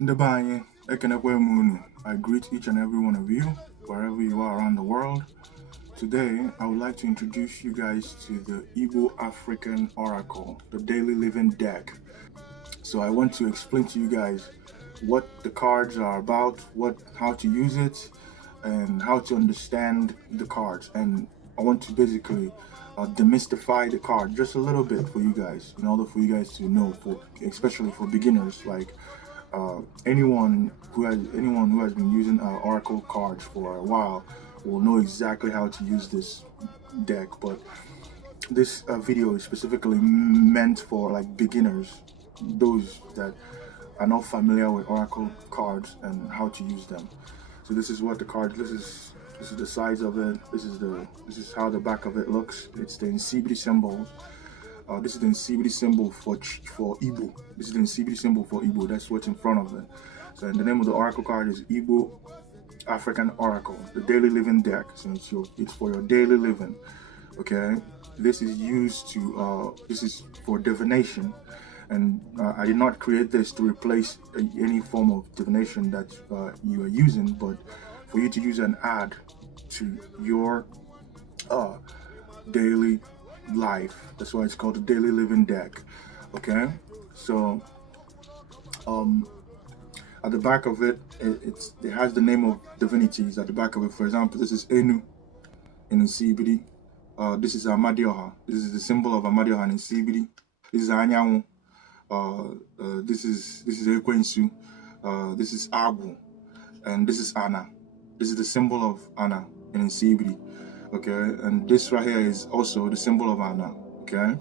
Ndebanye, Ekenekwe Munu. I greet each and every one of you, wherever you are around the world. Today, I would like to introduce you guys to the Igbo African Oracle, the daily living deck. So I want to explain to you guys what the cards are about, how to use it, and how to understand the cards. And I want to basically demystify the card just a little bit for you guys, in order for you guys to know, for especially for beginners like anyone who has been using Oracle cards for a while will know exactly how to use this deck. But this video is specifically meant for like beginners, those that are not familiar with Oracle cards and how to use them. So this is what the card. This is the size of it. This is how the back of it looks. It's the Nsibidi symbol. This is the Nsibidi symbol for Igbo. This is the Nsibidi symbol for Igbo. That's what's in front of it. So the name of the Oracle card is Igbo African Oracle, the daily living deck. So it's for your daily living. Okay, this is used to this is for divination, and I did not create this to replace any form of divination that you are using, but for you to use an add to your daily life. That's why it's called the daily living deck. Okay, so um at the back of it, it has the name of divinities at the back of it. For example, this is Enu in Nsibidi. This is Amadioha. This is the symbol of Amadioha in Nsibidi. This is Anyanwu. This is Ekwensu. This is Agu, and this is Ana. This is the symbol of Ana in Nsibidi. Okay, and this right here is also the symbol of Ana. Okay,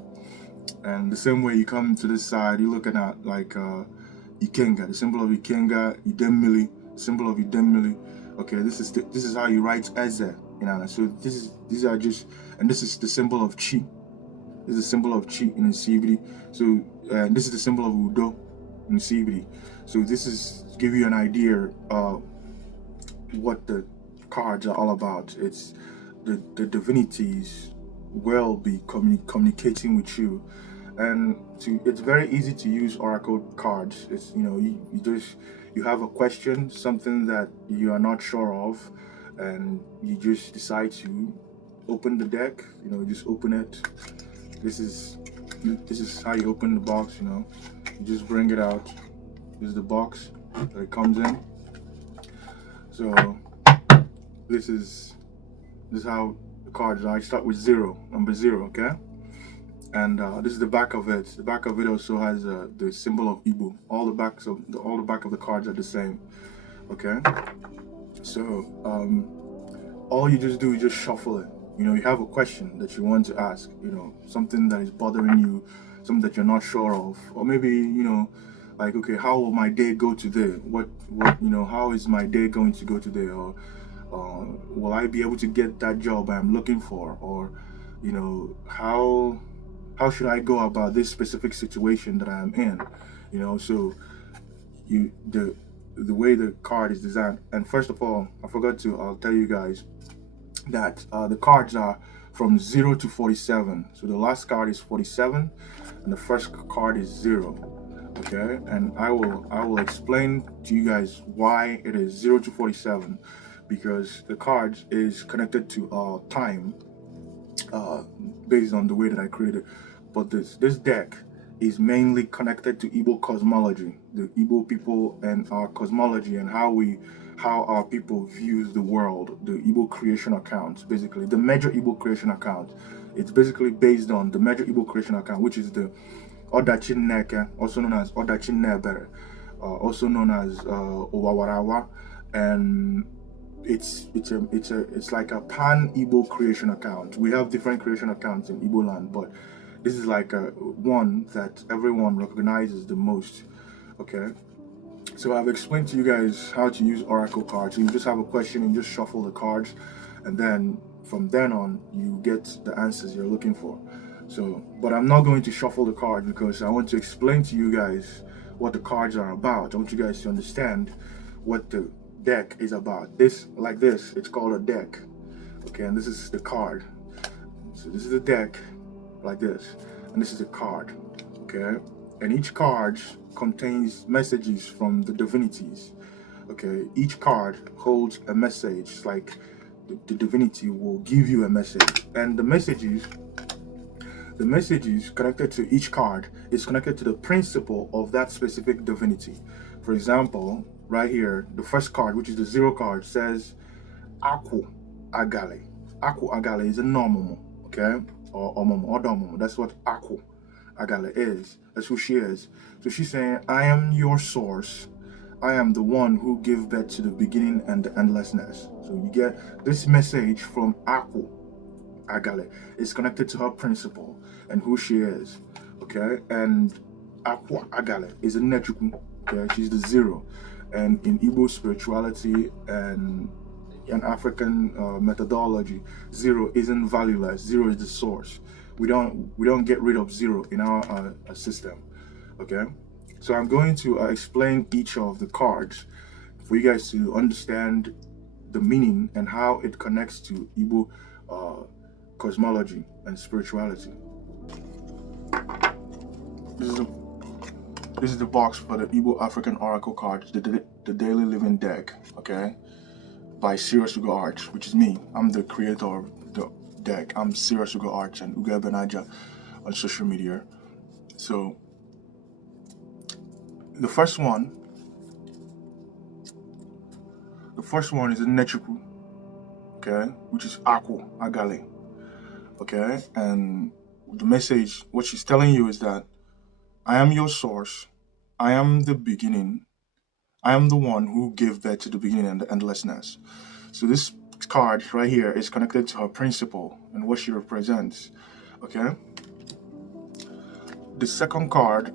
and the same way you come to this side, you're looking at like Ikenga, the symbol of Ikenga, Idemili, the symbol of Idemili. Okay, this is how you write Eze in Ana. So these are just, and this is the symbol of Chi. This is the symbol of Chi in Nsibidi. So this is the symbol of Udo in Nsibidi. So this is to give you an idea of what the cards are all about. It's the divinities will be communicating with you, and it's very easy to use Oracle cards. It's you have a question, something that you are not sure of, and you just decide to open the deck. Just open it. This is how you open the box. You just bring it out. This is the box that it comes in. So this is how the cards are. I start with number zero, okay? And this is the back of it. The back of it also has the symbol of Igbo. All the back of the cards are the same, okay? So all you just do is just shuffle it. You have a question that you want to ask. Something that is bothering you, something that you're not sure of, or maybe like, okay, how will my day go today? What how is my day going to go today? Or will I be able to get that job I'm looking for? Or how should I go about this specific situation that I'm in? So you the way the card is designed. And first of all, I forgot to I'll tell you guys that the cards are from 0 to 47. So the last card is 47, and the first card is 0. Okay, and I will explain to you guys why it is 0 to 47, because the cards is connected to time based on the way that I created. But this deck is mainly connected to Igbo cosmology, the Igbo people and our cosmology, and how our people views the world, the Igbo creation account, basically the major Igbo creation account. It's basically based on the major Igbo creation account, which is the Odachineke, also known as Odachinebere, also known as Owawarawa, and it's like a pan Igbo creation account. We have different creation accounts in Igbo land, but this is like one that everyone recognizes the most. Okay, so I've explained to you guys how to use Oracle cards. So you just have a question and just shuffle the cards, and then from then on you get the answers you're looking for. So, but I'm not going to shuffle the cards because I want to explain to you guys what the cards are about. I want you guys to understand what the deck is about. It's called a deck. Okay, and this is the card. So this is the deck, like this, and this is a card. Okay, and each card contains messages from the divinities. Okay, each card holds a message. It's like the divinity will give you a message, and the messages connected to each card is connected to the principle of that specific divinity. For example, right here, the first card, which is the 0 card, says Aku Agale. Aku Agale is a normal, okay? Or Momo, or Domomo. That's what Aku Agale is. That's who she is. So she's saying, I am your source. I am the one who gave birth to the beginning and the endlessness. So you get this message from Aku Agale. It's connected to her principle and who she is. Okay? And Aku Agale is a Nechuku. Okay? She's the 0. And in Igbo spirituality and African methodology, 0 isn't valueless. 0 is the source. We don't get rid of 0 in our system. Okay, so I'm going to explain each of the cards for you guys to understand the meaning and how it connects to Igbo cosmology and spirituality. This is the box for the Igbo African Oracle cards, the Daily Living Deck. Okay, by Sirius Ugo Art, which is me. I'm the creator of the deck. I'm Sirius Ugo Art and Ugo Benaja on social media. So the first one is a Nechuku, okay, which is Aku Agale, okay, and the message, what she's telling you is that I am your source, I am the beginning, I am the one who gave birth to the beginning and the endlessness. So this card right here is connected to her principle and what she represents, okay. The second card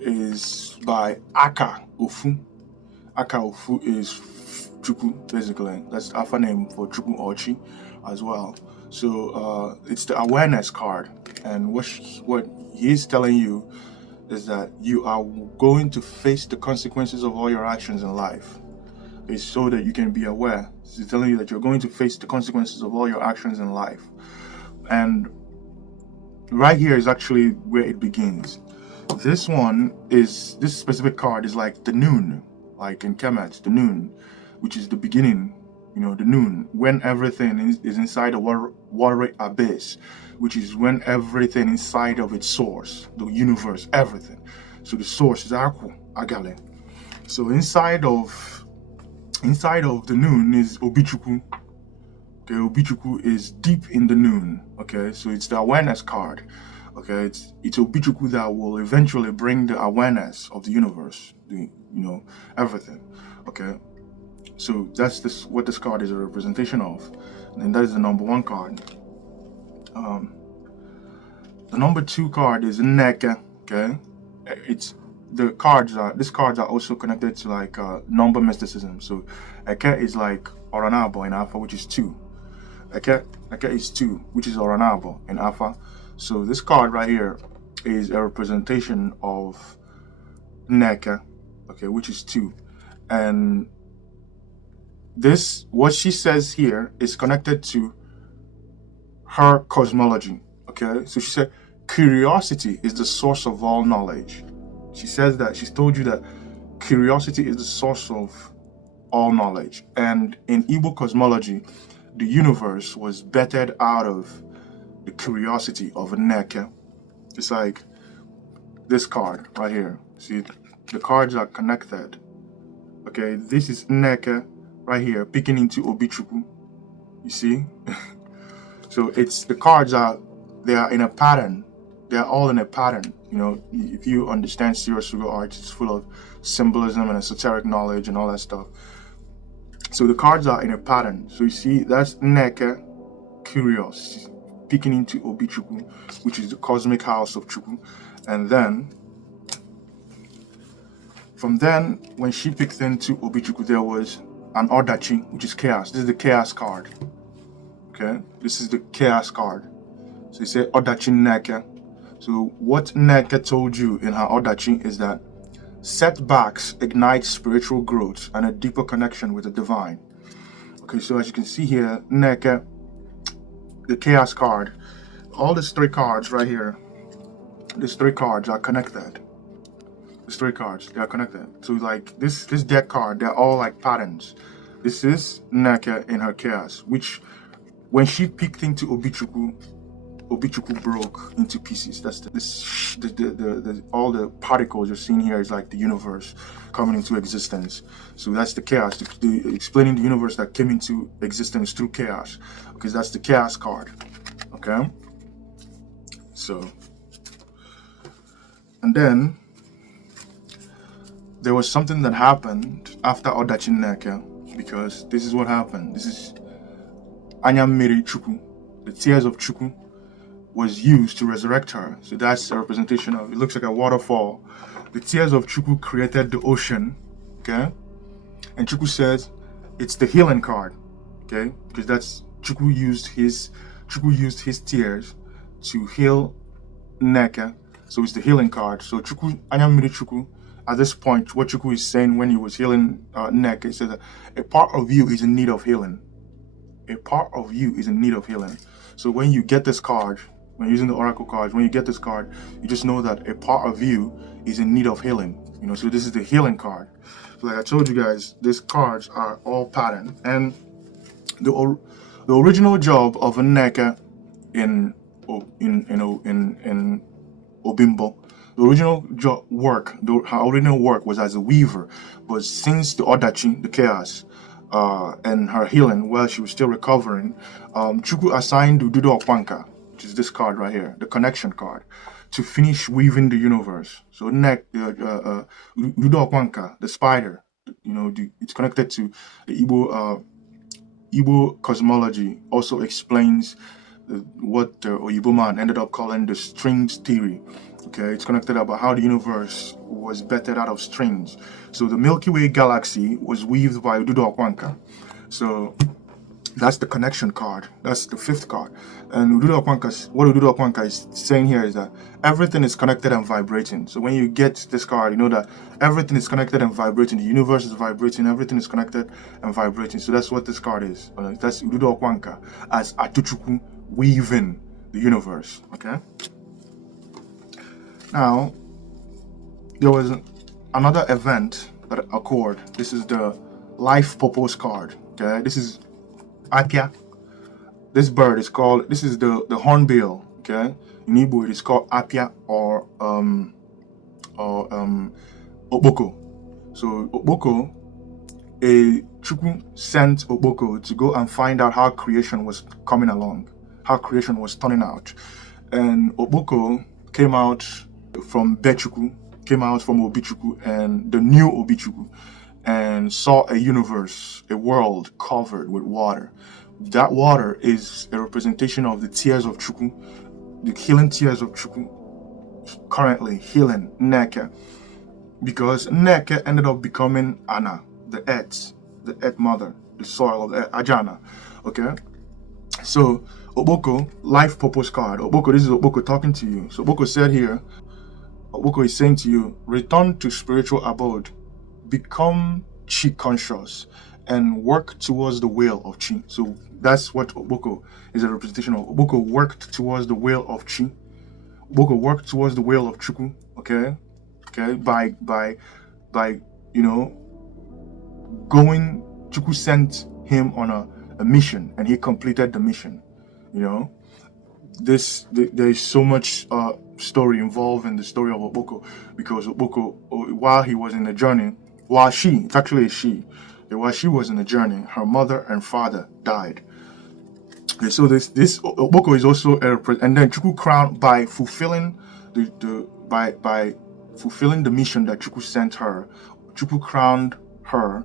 is by Aka Ofu. Aka Ofu is Chukwu, basically. That's the alpha name for Chukwu Ochi as well. So it's the awareness card. And what he's telling you is that you are going to face the consequences of all your actions in life. It's so that you can be aware. He's telling you that you're going to face the consequences of all your actions in life. And right here is actually where it begins. This specific card is like the noon, like in Kemet, the noon, which is the beginning, the noon, when everything is inside a watery abyss, which is when everything inside of its source, the universe, everything. So the source is Aku Agale. So inside of the noon is Obichuku. Okay, Obichuku is deep in the noon. Okay, so it's the awareness card. Okay, it's Obichuku that will eventually bring the awareness of the universe, everything. Okay, so that's what this card is a representation of, and that is the number 1 card. The number 2 card is Neke. Okay, these cards are also connected to like number mysticism. So Eke is like Oranabo in Alpha, which is 2. Eke is 2, which is Oranabo in Alpha. So this card right here is a representation of Neke, okay, which is 2. And what she says here is connected to her cosmology, okay? So she said, curiosity is the source of all knowledge. She says that, she's told you that curiosity is the source of all knowledge. And in Igbo cosmology, the universe was bettered out of the curiosity of a Neke. It's like this card right here. See, the cards are connected. Okay, this is Neke right here, peeking into Obichuku. You see? So it's the cards they are in a pattern. They are all in a pattern. If you understand Sirius Ugo Art, it's full of symbolism and esoteric knowledge and all that stuff. So the cards are in a pattern. So you see, that's Neke, curious, peeking into Obichuku, which is the cosmic house of Chukwu. And then, when she picked into Obichuku, there was an Odachi, which is chaos. This is the chaos card. Okay, this is the chaos card. So you say Odachi Neke. So what Neke told you in her Odachi is that setbacks ignite spiritual growth and a deeper connection with the divine. Okay, so as you can see here, Neke, the chaos card, all these three cards right here, these three cards are connected. These three cards, they are connected. So like this deck card, they're all like patterns. This is Nneka in her chaos, which when she peeked into Obichukwu broke into pieces. That's all the particles you're seeing here is like the universe coming into existence. So that's the chaos, explaining the universe that came into existence through chaos, because that's the chaos card. Okay. So, and then there was something that happened after Odachin Nneka, because this is what happened. This is Anyam Miri Chukwu, the tears of Chukwu was used to resurrect her. So that's a representation of, it looks like a waterfall. The tears of Chukwu created the ocean, okay? And Chukwu says it's the healing card, okay? Because that's, Chukwu used his tears to heal Nneka. So it's the healing card. So Chukwu, Anyamiri Chukwu, at this point, what Chukwu is saying when he was healing Nneka, he says that a part of you is in need of healing. A part of you is in need of healing. So when you get this card, when using the oracle cards, when you get this card, you just know that a part of you is in need of healing. You know, so this is the healing card. So like I told you guys, these cards are all pattern. And the original job of a Nneka in Obimbo, the original her original work was as a weaver. But since the Odachi, the chaos, and her healing while she was still recovering, Chukwu assigned Ududo Okwanka, which is this card right here, the connection card, to finish weaving the universe. So Ududo Okwanka, the spider, you know, it's connected to the Igbo cosmology, also explains what the Oyibo man ended up calling the strings theory. Okay, it's connected about how the universe was bettered out of strings. So the Milky Way galaxy was weaved by Ududo Okwanka. So that's the connection card. That's the fifth card. And what Ududo Okwanka is saying here is that everything is connected and vibrating. So when you get this card, you know that everything is connected and vibrating. The universe is vibrating. Everything is connected and vibrating. So that's what this card is. That's Ududo Okwanka as Atuchukwu weaving the universe. Okay. Now, there was another event that occurred. This is the life purpose card. Okay, this is Apia. This bird is called, this is the hornbill. Okay, in Igbo it is called Apia or Oboko. So Oboko, a Chukwu sent Oboko to go and find out how creation was coming along, how creation was turning out, and Oboko came out from Bechukwu, came out from Obichukwu and the new Obichukwu, and saw a universe, a world covered with water. That water is a representation of the tears of Chukwu, the healing tears of Chukwu, currently healing Nneka, because Nneka ended up becoming Ana, the earth mother, the soil of the Ajana. Okay, so Oboko, life purpose card. Oboko, this is Oboko talking to you. So Oboko said here, Oboko is saying to you, return to spiritual abode, become Chi conscious, and work towards the will of Chi. So that's what Oboko is a representation of. Oboko worked towards the will of Chi. Oboko worked towards the will of Chukwu. Okay, by you know, going. Chukwu sent him on a mission, and he completed the mission. You know, there is so much story involved in the story of Oboko, because Oboko, while he was in the journey, while she was in the journey, her mother and father died. Okay, so this Oboko is also and then Chukwu crowned by fulfilling by fulfilling the mission that Chukwu sent her. Chukwu crowned her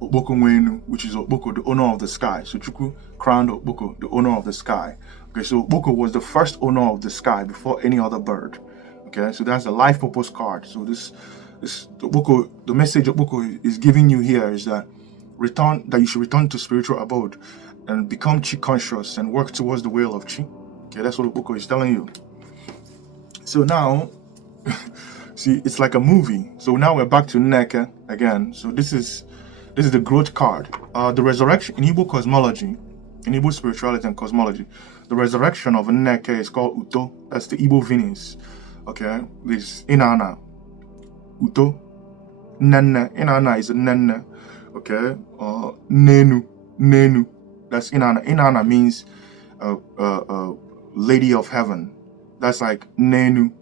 Oboko Nwenu, which is Oboko, the owner of the sky. So Chukwu crowned Oboko, the owner of the sky. Okay, so Oboko was the first owner of the sky before any other bird. Okay, so that's the life purpose card. So this Oboko, the message Oboko is giving you here is that you should return to spiritual abode and become Chi conscious and work towards the will of Chi. Okay, that's what Oboko is telling you. So now, see, it's like a movie. So now we're back to Nneka again. So this is the growth card. The resurrection in Igbo cosmology, in Igbo spirituality and cosmology, the resurrection of Nneke is called Uto. That's the Igbo Venus. Okay, this Inanna, Uto, Nenne. Inanna is Nenne. Okay, Nenu, Nenu. That's Inanna. Inanna means lady of heaven. That's like Nenu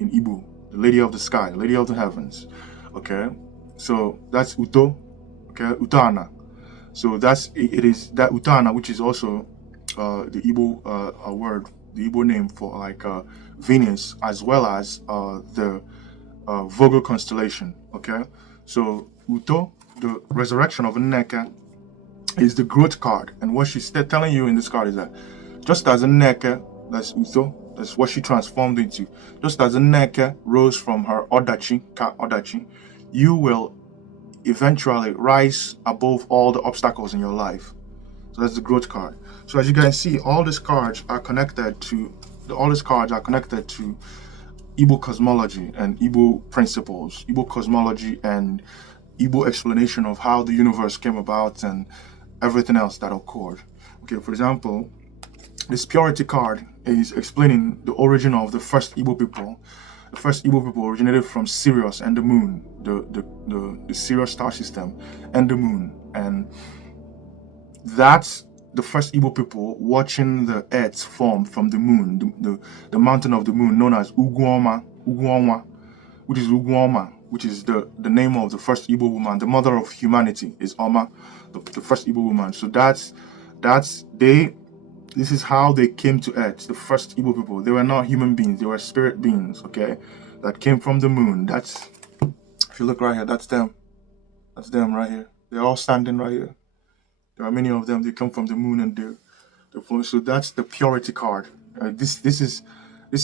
in Igbo, the lady of the sky, lady of the heavens. Okay, so that's Uto. Okay, Utana. So it is that Utana, which is also the Igbo word, the Igbo name for like Venus, as well as the Vogel constellation. Okay, so Uto, the resurrection of Nneka, is the growth card, and what she's telling you in this card is that just as Nneka, that's Uto, that's what she transformed into. Just as Nneka rose from her Odachi, you will eventually rise above all the obstacles in your life. So that's the growth card. So as you can see, all these cards are connected to Igbo cosmology and Igbo principles, Igbo cosmology and Igbo explanation of how the universe came about and everything else that occurred. Okay, for example, this purity card is explaining the origin of the first Igbo people. The first Igbo people originated from Sirius and the moon, the Sirius star system and the moon. And that's the first Igbo people watching the earth form from the moon, the mountain of the moon known as Uguoma, which is Uguoma, which is the name of the first Igbo woman. The mother of humanity is Oma, the first Igbo woman. So this is how they came to earth, the first Igbo people. They were not human beings, they were spirit beings, okay, that came from the moon. That's, if you look right here, that's them. That's them right here. They're all standing right here. There are many of them. They come from the moon and they're flowing. So that's the purity card. This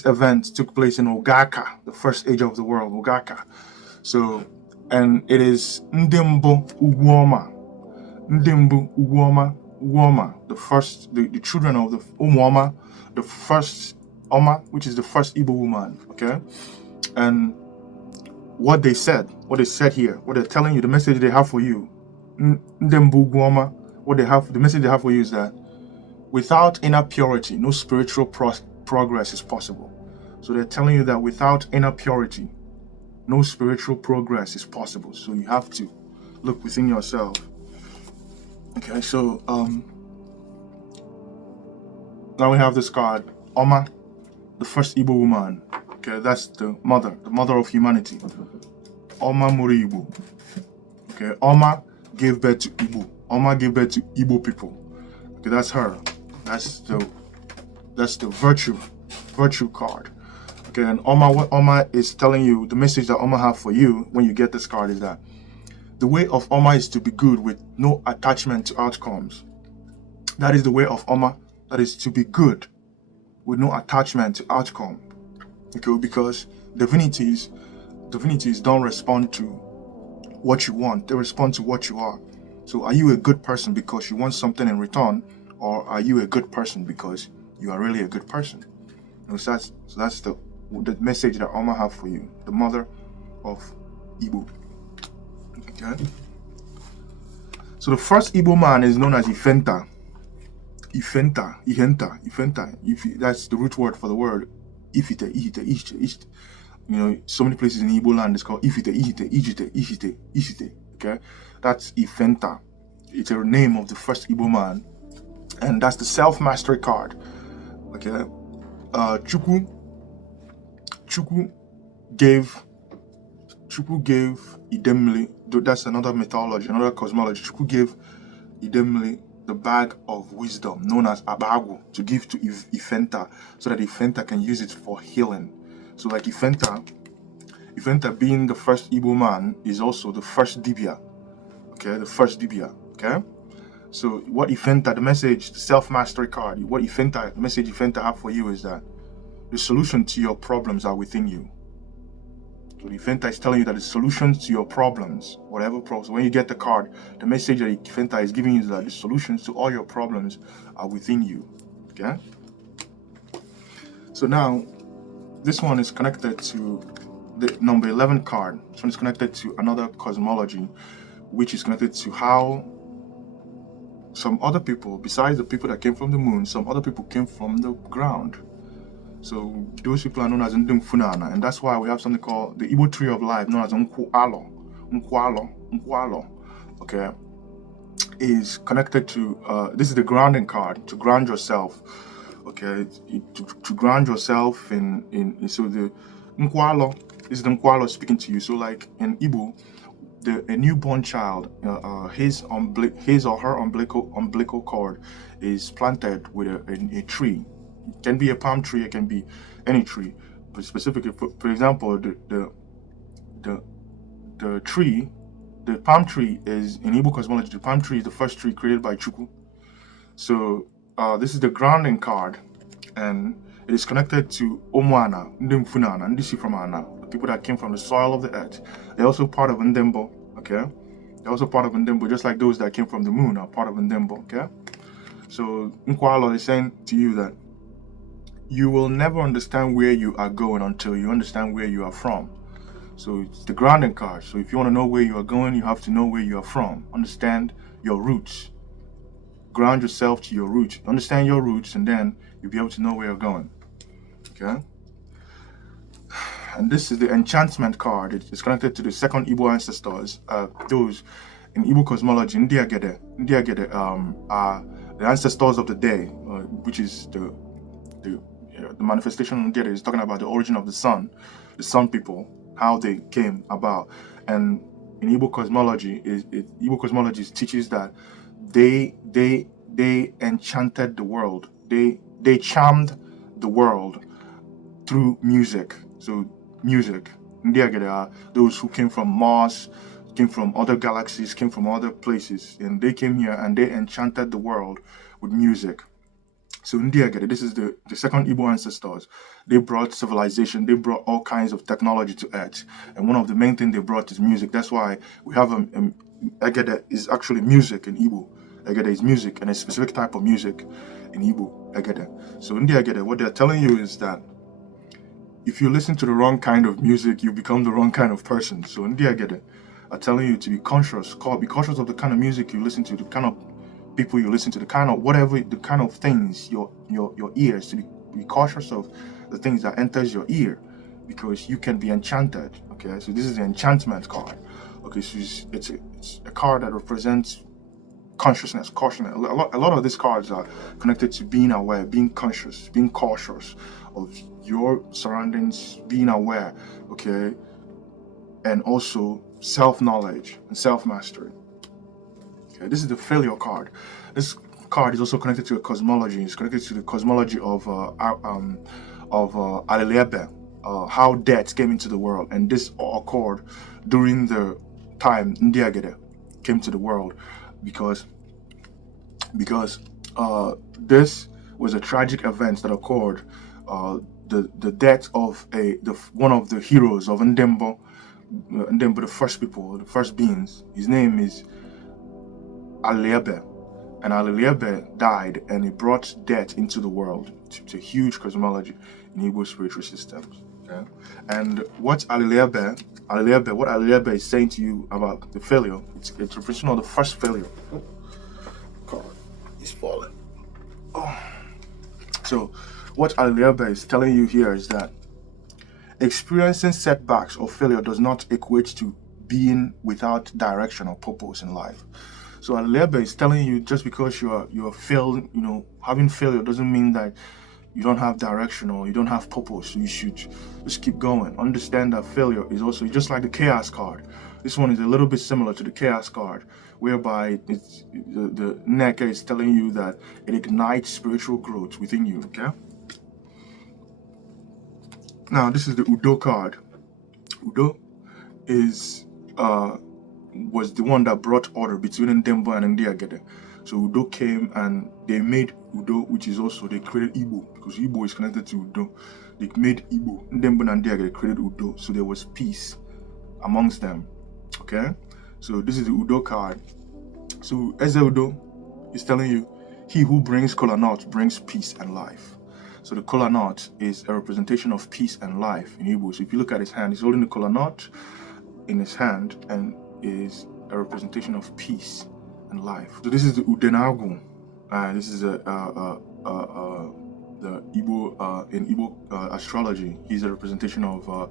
event took place in Ogaka, the first age of the world, Ogaka. So, and it is Ndembo Uguoma. Ndembo Uguoma, the children of the Umuoma, the first Oma, which is the first Igbo woman, okay? And what they said here, what they're telling you, the message they have for you, Ndembo Uguoma, the message they have for you is that without inner purity, no spiritual progress is possible. So they're telling you that without inner purity, no spiritual progress is possible. So you have to look within yourself. Okay, so now we have this card, Oma, the first Igbo woman. Okay, that's the mother of humanity. Oma Muribu. Okay, Oma gave birth to Igbo. Oma gave birth to Igbo people. Okay, that's her. That's the virtue card. Okay, and what Oma is telling you, the message that Oma have for you when you get this card is that the way of Oma is to be good with no attachment to outcomes. That is the way of Oma, that is to be good with no attachment to outcome. Okay, because divinities don't respond to what you want, they respond to what you are. So are you a good person because you want something in return, or are you a good person because you are really a good person? So that's the message that Oma have for you, the mother of Igbo. Okay. So the first Igbo man is known as Ifenta. That's the root word for the word Ifite. You know, so many places in Igbo land it's called Ifite. Okay, that's Ifenta. It's a name of the first Igbo man, and that's the self-mastery card. Okay, Chukwu gave Idemli. That's another mythology, another cosmology. Chukwu gave Idemli the bag of wisdom known as Abagu to give to Ifenta, so that Ifenta can use it for healing. So like Ifenta being the first Igbo man is also the first Dibia. Okay, the first Dibia. Okay, so what Ifenta, the message, the self-mastery card, the message Ifenta have for you is that the solution to your problems are within you. So the Ifenta is telling you that the solutions to your problems, whatever problems, when you get the card, the message that Ifenta is giving you is that the solutions to all your problems are within you. Okay? So now, this one is connected to the number 11 card. This one is connected to another cosmology, which is connected to how some other people, besides the people that came from the moon, some other people came from the ground. So those people are known as Ndum Funana, and that's why we have something called the Igbo tree of life, known as Nkwalo. Nkwalo, okay, is connected to, this is the grounding card, to ground yourself, okay, to ground yourself in so the Nkwalo, this is the Nkwalo speaking to you. So like in Igbo, a newborn child, his or her umbilical cord is planted with a tree. It can be a palm tree, it can be any tree, but specifically, for example, the tree, the palm tree is, in Igbo cosmology, the palm tree is the first tree created by Chukwu. So this is the grounding card, and it is connected to Omwana, Ndimfunana, Ndisi from Ana, the people that came from the soil of the earth. They're also part of Ndembo, okay? They're also part of Ndembo, just like those that came from the moon are part of Ndembo, okay? So Nkwalo is saying to you that you will never understand where you are going until you understand where you are from. So it's the grounding card. So if you want to know where you are going, you have to know where you are from. Understand your roots. Ground yourself to your roots. Understand your roots, and then you'll be able to know where you're going. Okay? And this is the enchantment card. It's connected to the second Igbo ancestors. Those in Igbo cosmology, Ndiagede are the ancestors of the day, which is the manifestation of Ndiagede is talking about the origin of the sun people, how they came about. And in Igbo cosmology, Igbo cosmology teaches that they enchanted the world. They charmed the world through music. So music. Ndiagede are those who came from Mars, came from other galaxies, came from other places, and they came here and they enchanted the world with music. So Ndiagede, this is the second Igbo ancestors. They brought civilization, they brought all kinds of technology to Earth. And one of the main things they brought is music. That's why we have Egede is actually music in Igbo. Egede is music, and a specific type of music in Igbo, Egede. So Ndiagede, what they're telling you is that if you listen to the wrong kind of music, you become the wrong kind of person. So Ndiagede are telling you to be conscious. Be conscious of the kind of music you listen to, the kind of people you listen to, the kind of things your ears, to be cautious of the things that enters your ear, because you can be enchanted. Okay, so this is the enchantment card. Okay, so it's a card that represents consciousness, caution. A lot of these cards are connected to being aware, being conscious, being cautious of your surroundings, being aware, okay, and also self-knowledge and self-mastery. Okay, this is the failure card. This card is also connected to a cosmology. It's connected to the cosmology of Alilebe, how death came into the world, and this occurred during the time Ndiagede came to the world, because this was a tragic event that occurred. The death of one of the heroes of Ndembo, the first people, the first beings. His name is Alilebe, and Alilebe died, and he brought death into the world. It's a huge cosmology in Igbo spiritual systems. Okay? And what Alilebe is saying to you about the failure, it's a representation of the first failure. Oh, God, he's falling. Oh. So, what Alilebe is telling you here is that experiencing setbacks or failure does not equate to being without direction or purpose in life. So Alilebe is telling you, just because you're failed, having failure doesn't mean that you don't have direction or you don't have purpose. You should just keep going. Understand that failure is also just like the chaos card. This one is a little bit similar to the chaos card, whereby it's the Neke is telling you that it ignites spiritual growth within you. Okay. Now this is the Udo card. Udo was the one that brought order between Ndembo and Ndiagede. So Udo came and they made Udo, which is also, they created Igbo, because Igbo is connected to Udo. They made Igbo. Ndembo and Ndiagede created Udo, so there was peace amongst them. Okay? So this is the Udo card. So Eze Udo is telling you, he who brings kola nut brings peace and life. So the kola nut is a representation of peace and life in Igbo. So if you look at his hand, he's holding the kola nut in his hand, and is a representation of peace in life. So this is the Udenagu. This is the Igbo in Igbo astrology. He's a representation of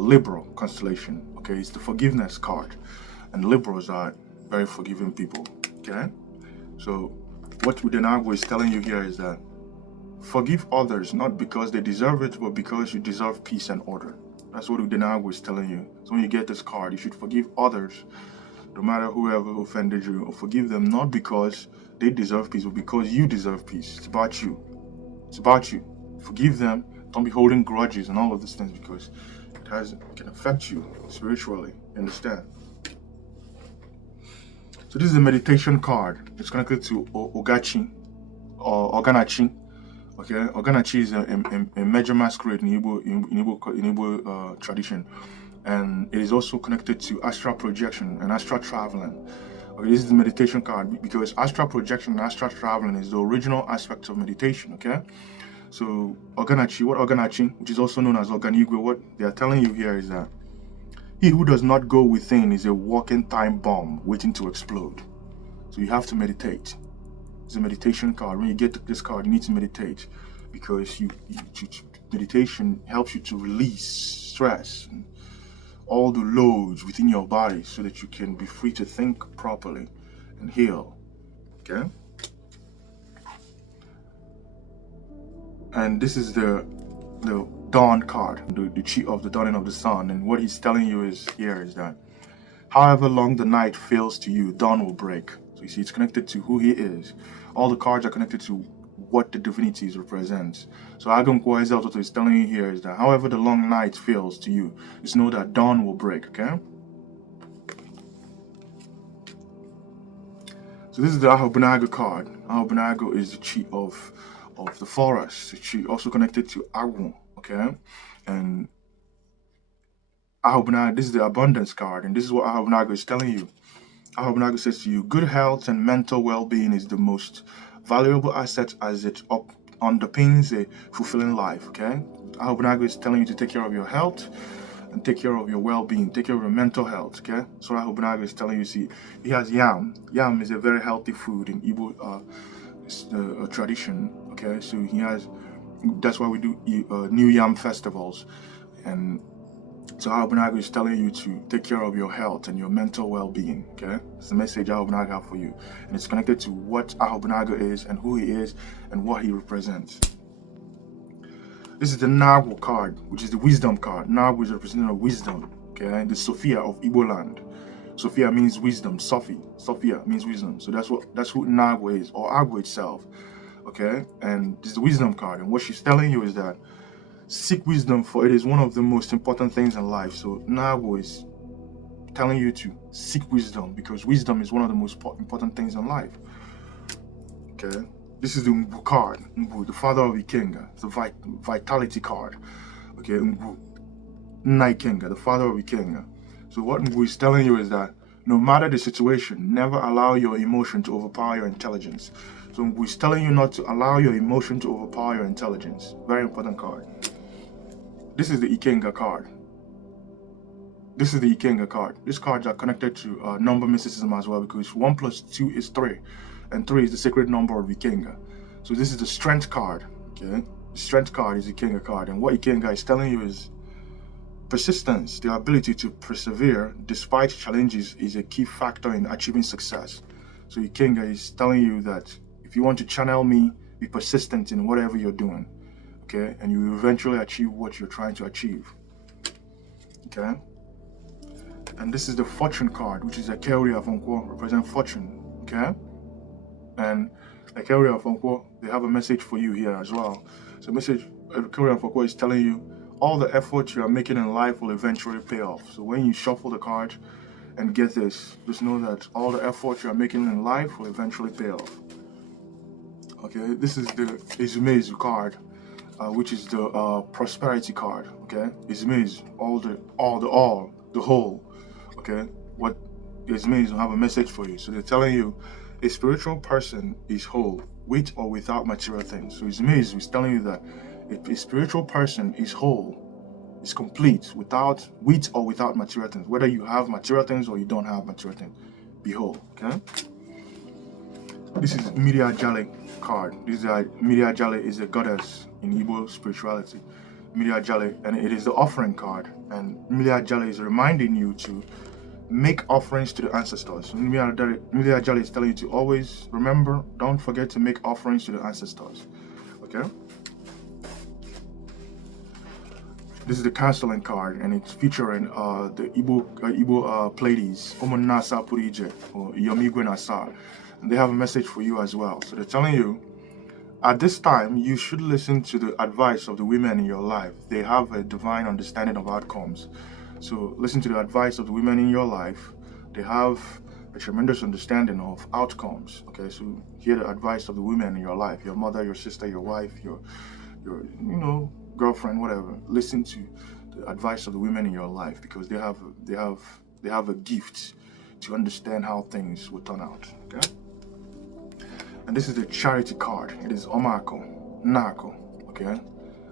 Libra constellation. Okay, it's the forgiveness card, and Libras are very forgiving people. Okay, so what Udenagu is telling you here is that forgive others not because they deserve it, but because you deserve peace and order. That's what Udenagu is telling you. So when you get this card, you should forgive others, no matter whoever offended you, or forgive them not because they deserve peace, but because you deserve peace. It's about you. It's about you. Forgive them. Don't be holding grudges and all of these things, because it can affect you spiritually. Understand? So this is a meditation card. It's connected to Ogachi or Oganachi. Okay, Oganachi is a major masquerade in Igbo tradition, and it is also connected to astral projection and astral traveling. Okay, this is the meditation card because astral projection and astral traveling is the original aspect of meditation. Okay, so Oganachi, which is also known as Oganigwe, what they are telling you here is that he who does not go within is a walking time bomb waiting to explode. So you have to meditate. It's a meditation card. When you get this card, you need to meditate, because meditation helps you to release stress and all the loads within your body, so that you can be free to think properly and heal. Okay? And this is the dawn card, the chi of the dawning of the sun. And what he's telling you is that however long the night feels to you, dawn will break. So you see, it's connected to who he is. All the cards are connected to what the divinities represent. So Agum Kwaezel, what he's telling you here is that however the long night feels to you, just know that dawn will break, okay? So this is the Ahobunaga card. Ahobunaga is the chi of the forest. The chi also connected to Agun, okay? And Ahobunaga, this is the abundance card, and this is what Ahobunaga is telling you. Ahobunaga says to you, good health and mental well-being is the most valuable asset as it underpins a fulfilling life, okay? Ahobunaga is telling you to take care of your health and take care of your well-being, take care of your mental health, okay? So Ahobunaga is telling you, see, he has yam. Yam is a very healthy food in Igbo tradition, okay? So that's why we do New Yam festivals. And so Ahobunaga is telling you to take care of your health and your mental well-being, okay? It's the message Ahobunaga have for you. And it's connected to what Ahobunaga is and who he is and what he represents. This is the Nagu card, which is the wisdom card. Nagu is representing wisdom, okay? The Sophia of Igbo land. Sophia means wisdom. Sophia means wisdom. So that's who Nagu is, or Agu itself, okay? And this is the wisdom card. And what she's telling you is that seek wisdom, for it is one of the most important things in life. So Nagu is telling you to seek wisdom, because wisdom is one of the most important things in life. Okay, this is the Mbu card. Mbu, the father of Ikenga. It's the vitality card. Okay, Mbu Naikenga, the father of Ikenga. So what Mbu is telling you is that no matter the situation, never allow your emotion to overpower your intelligence. So Mbu is telling you not to allow your emotion to overpower your intelligence. Very important card. This is the Ikenga card. This is the Ikenga card. These cards are connected to number mysticism as well, because 1 + 2 is 3, and 3 is the sacred number of Ikenga. So this is the strength card. Okay, the strength card is the Ikenga card, and what Ikenga is telling you is persistence, the ability to persevere despite challenges, is a key factor in achieving success. So Ikenga is telling you that if you want to channel me, be persistent in whatever you're doing. Okay, and you will eventually achieve what you're trying to achieve. Okay, and this is the fortune card, which is a Keori of Onko, represent fortune. Okay, and a Keori of Onko, they have a message for you here as well. So message Keori of Onko is telling you all the effort you are making in life will eventually pay off. So when you shuffle the cards and get this, just know that all the effort you are making in life will eventually pay off. Okay, this is the Izumezu card, which is the prosperity card. Okay, Izumezu, the whole. Okay, what Izumezu have a message for you. So they're telling you a spiritual person is whole, with or without material things. So Izumezu is telling you that a spiritual person is whole, is complete, with or without material things. Whether you have material things or you don't have material things, be whole. Okay. This is Miria Jale card. This is Miria Jale is a goddess in Igbo spirituality. Miria Jale, and it is the offering card. And Miria Jale is reminding you to make offerings to the ancestors. Miria Jale is telling you to always remember, don't forget to make offerings to the ancestors. Okay? This is the counseling card, and it's featuring the Igbo Pleiades, Omonasa Purije, or Yomigwe Nasa. And they have a message for you as well. So they're telling you, at this time, you should listen to the advice of the women in your life. They have a divine understanding of outcomes. So listen to the advice of the women in your life. They have a tremendous understanding of outcomes. Okay, so hear the advice of the women in your life, your mother, your sister, your wife, your girlfriend, whatever. Listen to the advice of the women in your life, because they have a gift to understand how things will turn out. Okay? And this is the charity card. It is Omako, Nako, okay?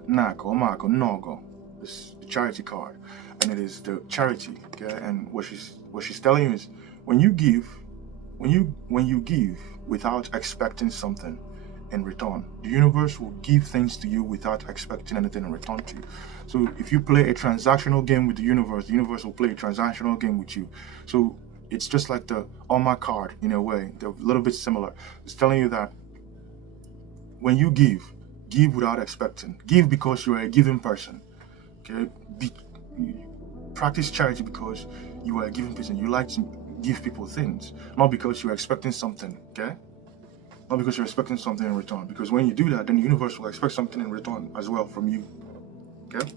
Nako, Omako, Nogo. This is the charity card. And it is the charity, okay? And what she's telling you is, when you give without expecting something in return, the universe will give things to you without expecting anything in return to you. So if you play a transactional game with the universe will play a transactional game with you. So it's just like the Oma card in a way. They're a little bit similar. It's telling you that when you give without expecting. Give because you're a giving person. Okay? Practice charity because you are a giving person. You like to give people things, not because you're expecting something. Okay? Not because you're expecting something in return. Because when you do that, then the universe will expect something in return as well from you. Okay?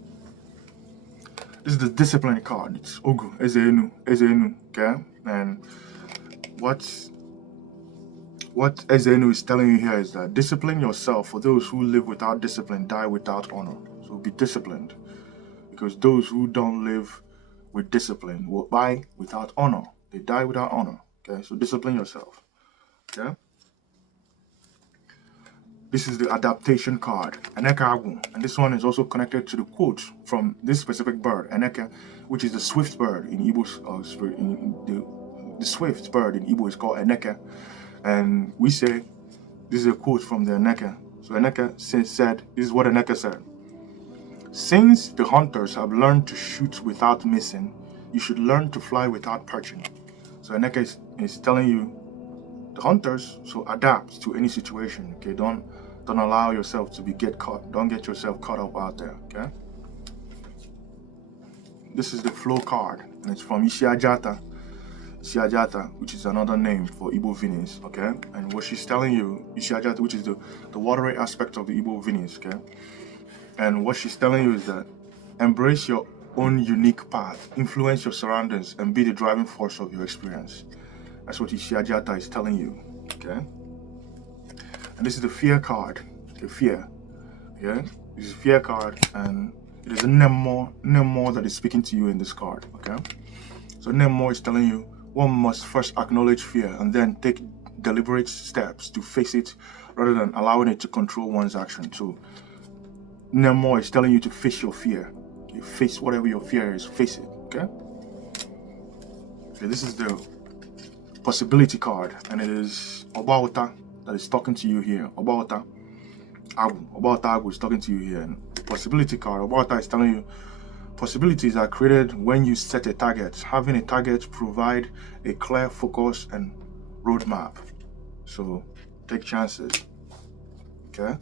This is the discipline card. It's Ogu, Ezenu, okay? And what Ezenu is telling you here is that discipline yourself, for those who live without discipline die without honor. So be disciplined, because those who don't live with discipline will die without honor. They die without honor. Okay, so discipline yourself. Okay. This is the adaptation card, Eneka Agu, and this one is also connected to the quote from this specific bird, Eneka, which is the swift bird in Igbo. The swift bird in Igbo is called Eneka, and we say this is a quote from the Eneka. So Eneka said, this is what Eneka said: "Since the hunters have learned to shoot without missing, you should learn to fly without perching." So Eneka is telling you, the hunters, so adapt to any situation. Okay, don't allow yourself to get caught. Don't get yourself caught up out there. Okay. This is the flow card, and it's from Isiajata, which is another name for Igbo Venus. Okay, and what she's telling you, Isiajata, which is the watery aspect of the Igbo Venus. Okay, and what she's telling you is that embrace your own unique path, influence your surroundings, and be the driving force of your experience. That's what Isiajata is telling you. Okay. And this is the fear card. The fear. Yeah. This is fear card, and it is a Nemo that is speaking to you in this card. Okay. So Nemo is telling you one must first acknowledge fear and then take deliberate steps to face it, rather than allowing it to control one's action. So Nemo is telling you to face your fear. You face whatever your fear is, face it. Okay. Okay, this is the possibility card, and it is Obauta that is talking to you here. Obauta Agu is talking to you here. And the possibility card, Obauta is telling you possibilities are created when you set a target. Having a target provide a clear focus and roadmap. So take chances. Okay.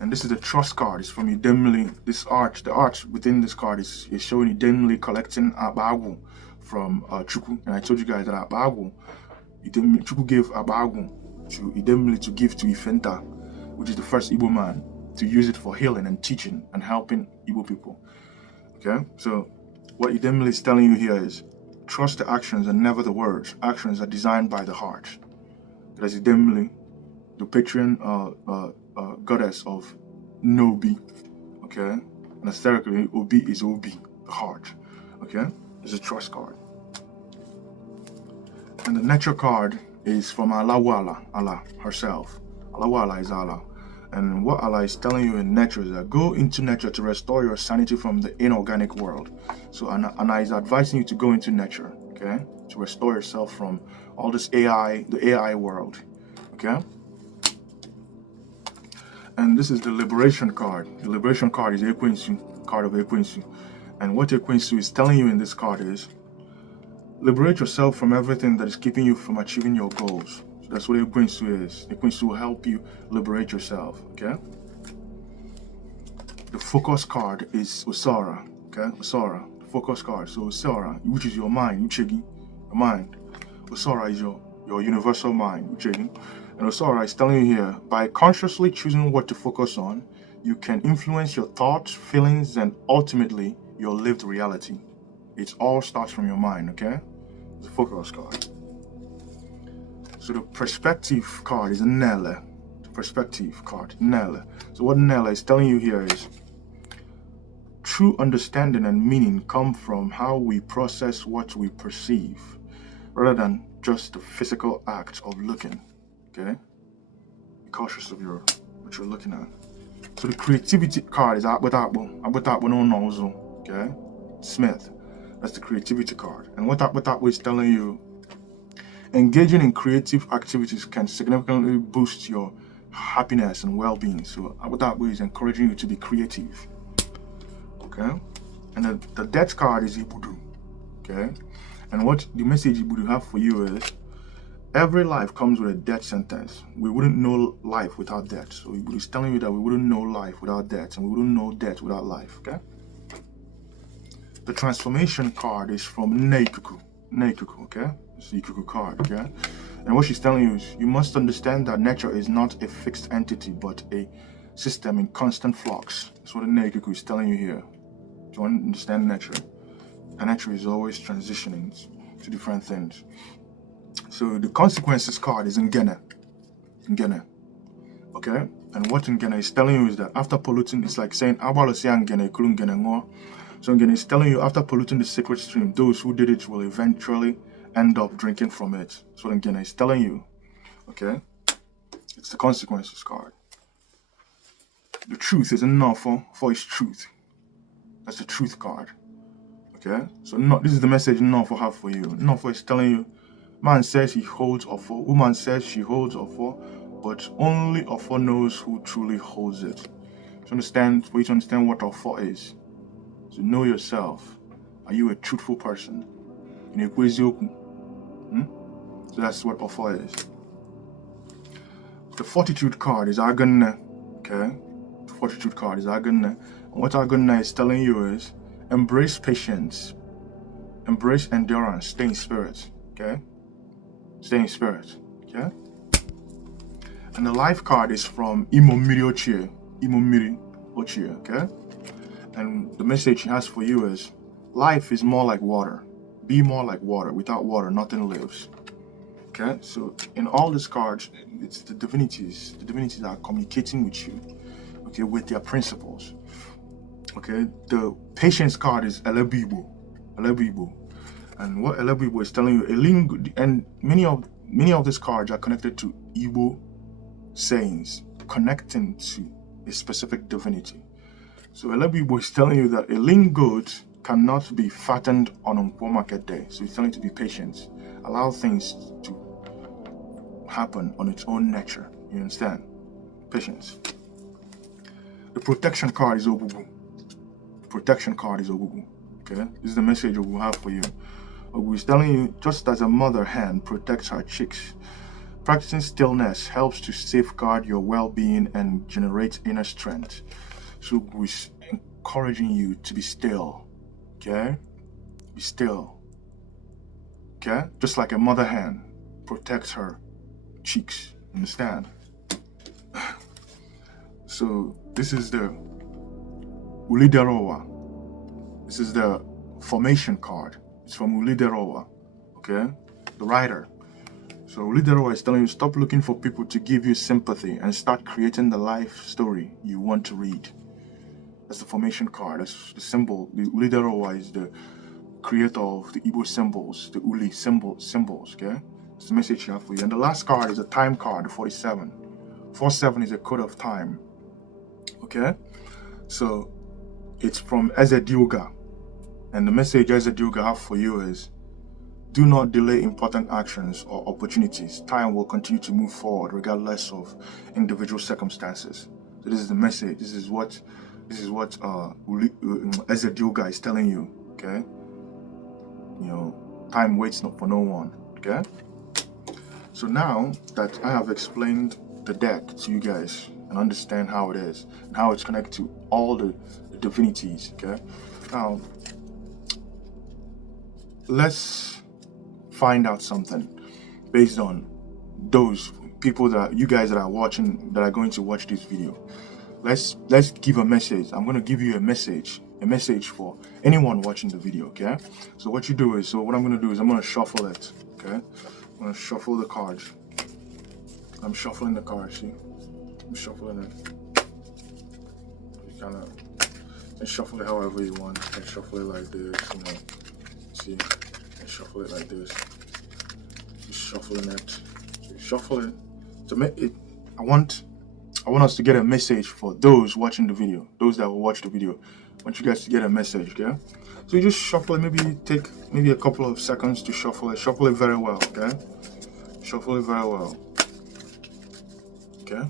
And this is the trust card. It's from Idemili. The art within this card is showing Idemili collecting Abagu from Chukwu. And I told you guys that Abagu, Chukwu gave Abagu to Idemili to give to Ifenta, which is the first Igbo man, to use it for healing and teaching and helping Igbo people. Okay, so what Idemili is telling you here is trust the actions and never the words. Actions are designed by the heart. That's Idemili, the patron goddess of Nobi. Okay, and aesthetically, Obi is Obi, the heart. Okay, it's a trust card. And the nature card is from Allah herself. Allah is Allah. And what Allah is telling you in nature is that go into nature to restore your sanity from the inorganic world. So Allah is advising you to go into nature, okay, to restore yourself from all this the AI world. Okay? And this is the liberation card. The liberation card is Ekwensu, card of Ekwensu. And what Ekwensu is telling you in this card is, liberate yourself from everything that is keeping you from achieving your goals. So that's what Ekwensu is. Ekwensu will help you liberate yourself, okay? The focus card is Osara, okay? Osara, the focus card. So Osara, which is your mind, Uchegi, your mind. Osara is your universal mind, Uchegi. And Osara is telling you here, by consciously choosing what to focus on, you can influence your thoughts, feelings, and ultimately your lived reality. It all starts from your mind, okay? It's a focus card. So the perspective card is a Nele. The perspective card, Nele. So what Nele is telling you here is, true understanding and meaning come from how we process what we perceive, rather than just the physical act of looking. Okay? Be cautious of what you're looking at. So the creativity card is okay? Smith. That's the creativity card. And what Akbatapo is telling you, engaging in creative activities can significantly boost your happiness and well-being. So Akbatapo is encouraging you to be creative. Okay? And the death card is Ibudu. Okay? And what the message Ibudu have for you is, every life comes with a death sentence. We wouldn't know life without death. So Ibudu is telling you that we wouldn't know life without death, and we wouldn't know death without life. Okay? The transformation card is from Neikuku. Neikuku, okay? It's the Ikuku card, okay? And what she's telling you is, you must understand that nature is not a fixed entity, but a system in constant flux. That's what the Neikuku is telling you here. Do you understand nature? And nature is always transitioning to different things. So the consequences card is Ngene. Ngene. Okay? And what Ngene is telling you is that after polluting, it's like saying, so Ngene is telling you, after polluting the sacred stream, those who did it will eventually end up drinking from it. That's what Ngene is telling you. Okay? It's the consequences card. The truth is enough for its truth. That's the truth card. Okay? So this is the message Nofo have for you. Nofo is telling you, man says he holds Ofo, woman says she holds Ofo, but only Ofo knows who truly holds it. For you to understand what Ofo is, to know yourself. Are you a truthful person? So that's what Ofo is. The fortitude card is Agane. Okay? The fortitude card is Agane. And what Agane is telling you is, embrace patience, embrace endurance, stay in spirit. Okay? Stay in spirit. Okay? And the life card is from Imomiri Ochie. Imomiri Ochie. Okay? And the message he has for you is, life is more like water. Be more like water. Without water, nothing lives. Okay? So in all these cards, it's the divinities. The divinities are communicating with you, okay, with their principles. Okay? The patience card is Elebibo. Elebibo. And what Elebibo is telling you, and many of these cards are connected to Igbo sayings, connecting to a specific divinity. So Elebibo is telling you that a lean goat cannot be fattened on a poor market day. So he's telling you to be patient. Allow things to happen on its own nature. You understand? Patience. The protection card is Ogugu. The protection card is Ogugu. Okay? This is the message Ogugu have for you. Ogugu is telling you, just as a mother hen protects her chicks, practicing stillness helps to safeguard your well-being and generate inner strength. So Ogugu is encouraging you to be still. Okay? Be still. Okay? Just like a mother hen protects her cheeks. Understand? So this is the Uliderowa. This is the formation card. It's from Uliderowa. Okay? The writer. So Uliderowa is telling you, stop looking for people to give you sympathy and start creating the life story you want to read. That's the formation card. That's the symbol. The Uliderowa is the creator of the Igbo symbols, the Uli symbols, okay? It's the message you have for you. And the last card is a time card, 47. 47 is a code of time. Okay? So it's from Ezedioga. And the message Ezedioga have for you is, Do not delay important actions or opportunities. Time will continue to move forward regardless of individual circumstances. So this is the message. This is what Ezra guy is telling you. Okay, time waits not for no one. Okay. So now that I have explained the deck to you guys and understand how it is and how it's connected to all the divinities. Okay. Now let's find out something based on those people that you guys that are watching, that are going to watch this video. Let's give a message. I'm going to give you a message for anyone watching the video. Okay, so what you do is, what I'm going to do is I'm going to shuffle it. Okay, I'm going to shuffle the cards. I'm shuffling the cards. See, I'm shuffling it. You kind of shuffle it however you want. You can shuffle it like this, see, and shuffle it like this. Just shuffling it. So you shuffle it to make it. I want us to get a message for those watching the video, those that will watch the video. I want you guys to get a message, okay? So you just shuffle it. Maybe take a couple of seconds to shuffle it. Shuffle it very well, okay? Shuffle it very well. Okay.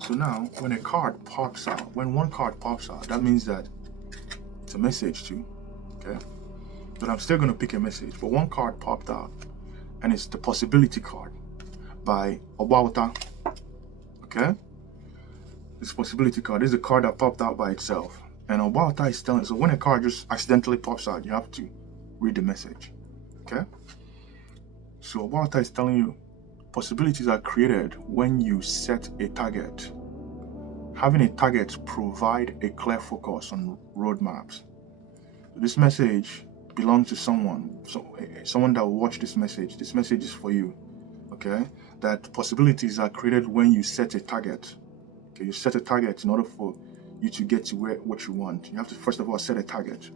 So now, when one card pops out, that means that it's a message too, okay? But I'm still gonna pick a message. But one card popped out, and it's the possibility card by Obauta. Okay? This possibility card is a card that popped out by itself. And Obauta is telling, so when a card just accidentally pops out, you have to read the message. Okay? So Obauta is telling you possibilities are created when you set a target. Having a target provide a clear focus on roadmaps. This message belongs to someone that will watch this message. This message is for you. Okay? That possibilities are created when you set a target. Okay, you set a target in order for you to get to what you want. You have to first of all set a target.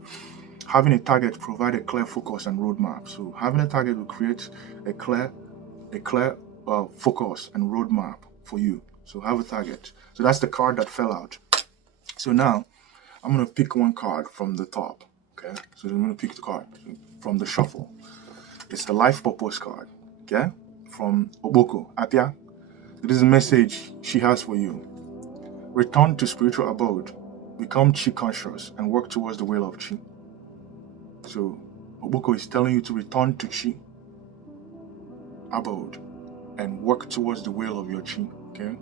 Having a target provide a clear focus and roadmap. So having a target will create a clear focus and roadmap for you. So have a target. So that's the card that fell out. So now I'm gonna pick one card from the top. Okay, so I'm gonna pick the card from the shuffle. It's the life purpose card. Okay, from Oboko Apia. This is a message she has for you. Return to spiritual abode, become chi conscious, and work towards the will of chi. So Oboko is telling you to return to chi abode and work towards the will of your chi. Okay,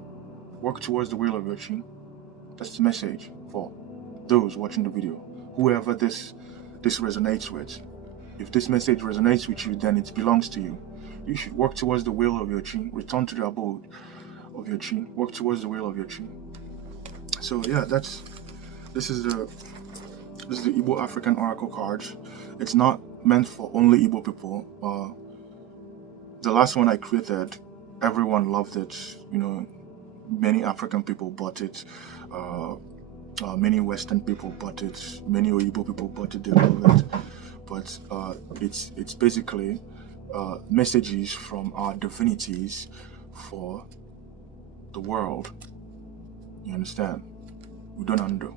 work towards the will of your chi. That's the message for those watching the video. Whoever this resonates with. If this message resonates with you, then it belongs to you. You should work towards the will of your chi. Return to the abode of your chi. Work towards the will of your chi. So yeah, this is the Igbo African Oracle cards. It's not meant for only Igbo people. The last one I created, everyone loved it. Many African people bought it. Many Western people bought it. Many Igbo people bought it. They love it. But it's basically messages from our divinities for the world. You understand? We don't undo.